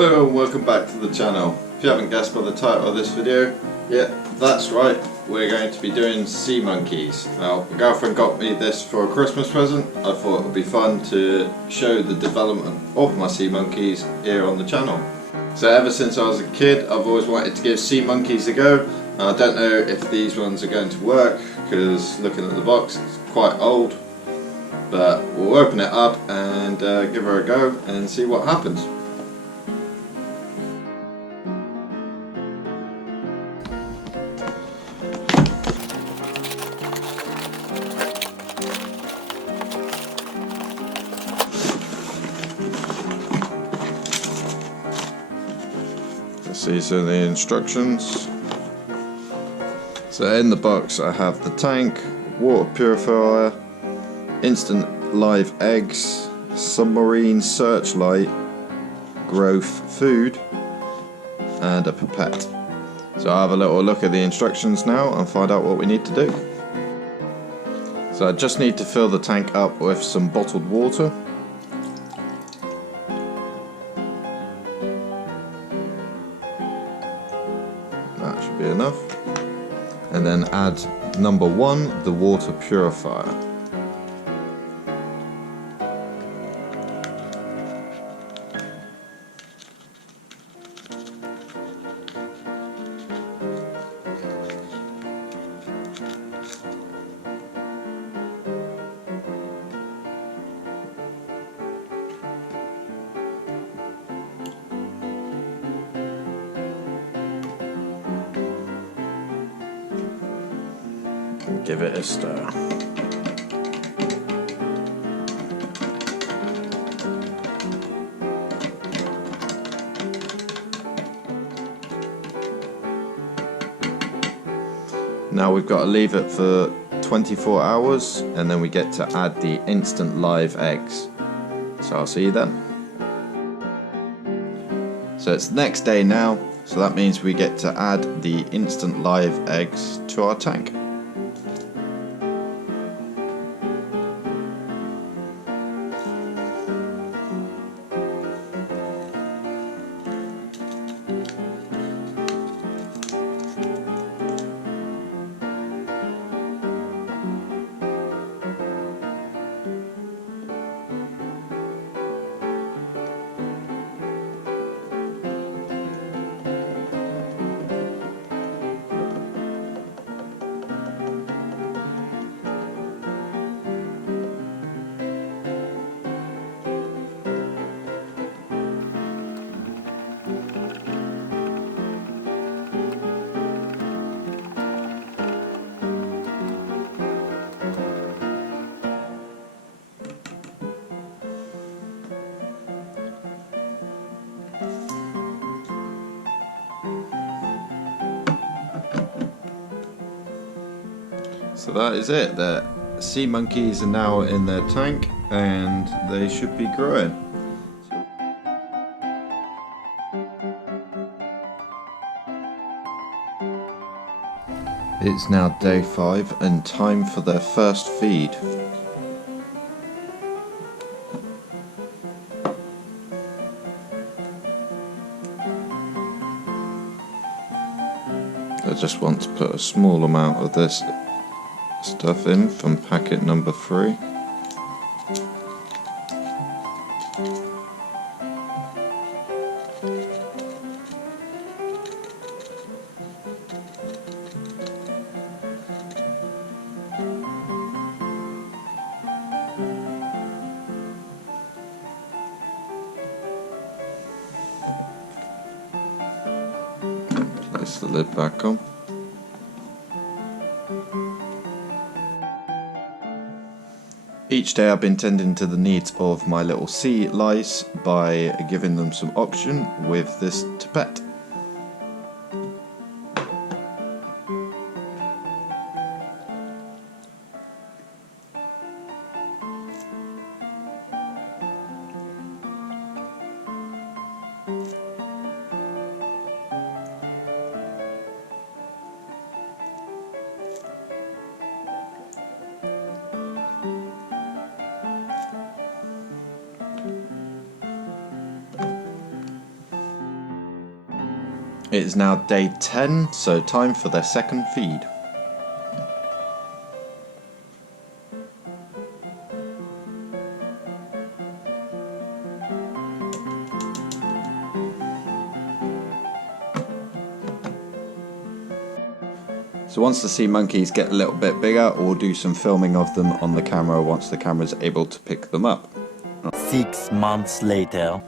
Hello and welcome back to the channel. If you haven't guessed by the title of this video, yeah, that's right, we're going to be doing sea monkeys. Now, my girlfriend got me this for a Christmas present. I thought it would be fun to show the development of my sea monkeys here on the channel. So ever since I was a kid, I've always wanted to give sea monkeys a go. I don't know if these ones are going to work because looking at the box it's quite old, but we'll open it up and give her a go and see what happens. These are the instructions. So in the box I have the tank, water purifier, instant live eggs, submarine searchlight, growth food, and a pipette. So I'll have a little look at the instructions now and find out what we need to do. So I just need to fill the tank up with some bottled water. That should be enough. And then add number 1, the water purifier. Give it a stir. Now we've got to leave it for 24 hours and then we get to add the instant live eggs. So I'll see you then. So it's the next day now, so that means we get to add the instant live eggs to our tank. So that is it. The sea monkeys are now in their tank and they should be growing. It's now day 5 and time for their first feed. I just want to put a small amount of this stuff in from packet number 3. Place the lid back on. Each day I've been tending to the needs of my little sea lice by giving them some oxygen with this pipette. It is now day 10, so time for their second feed. So once the sea monkeys get a little bit bigger, we'll do some filming of them on the camera once the camera's able to pick them up. 6 months later.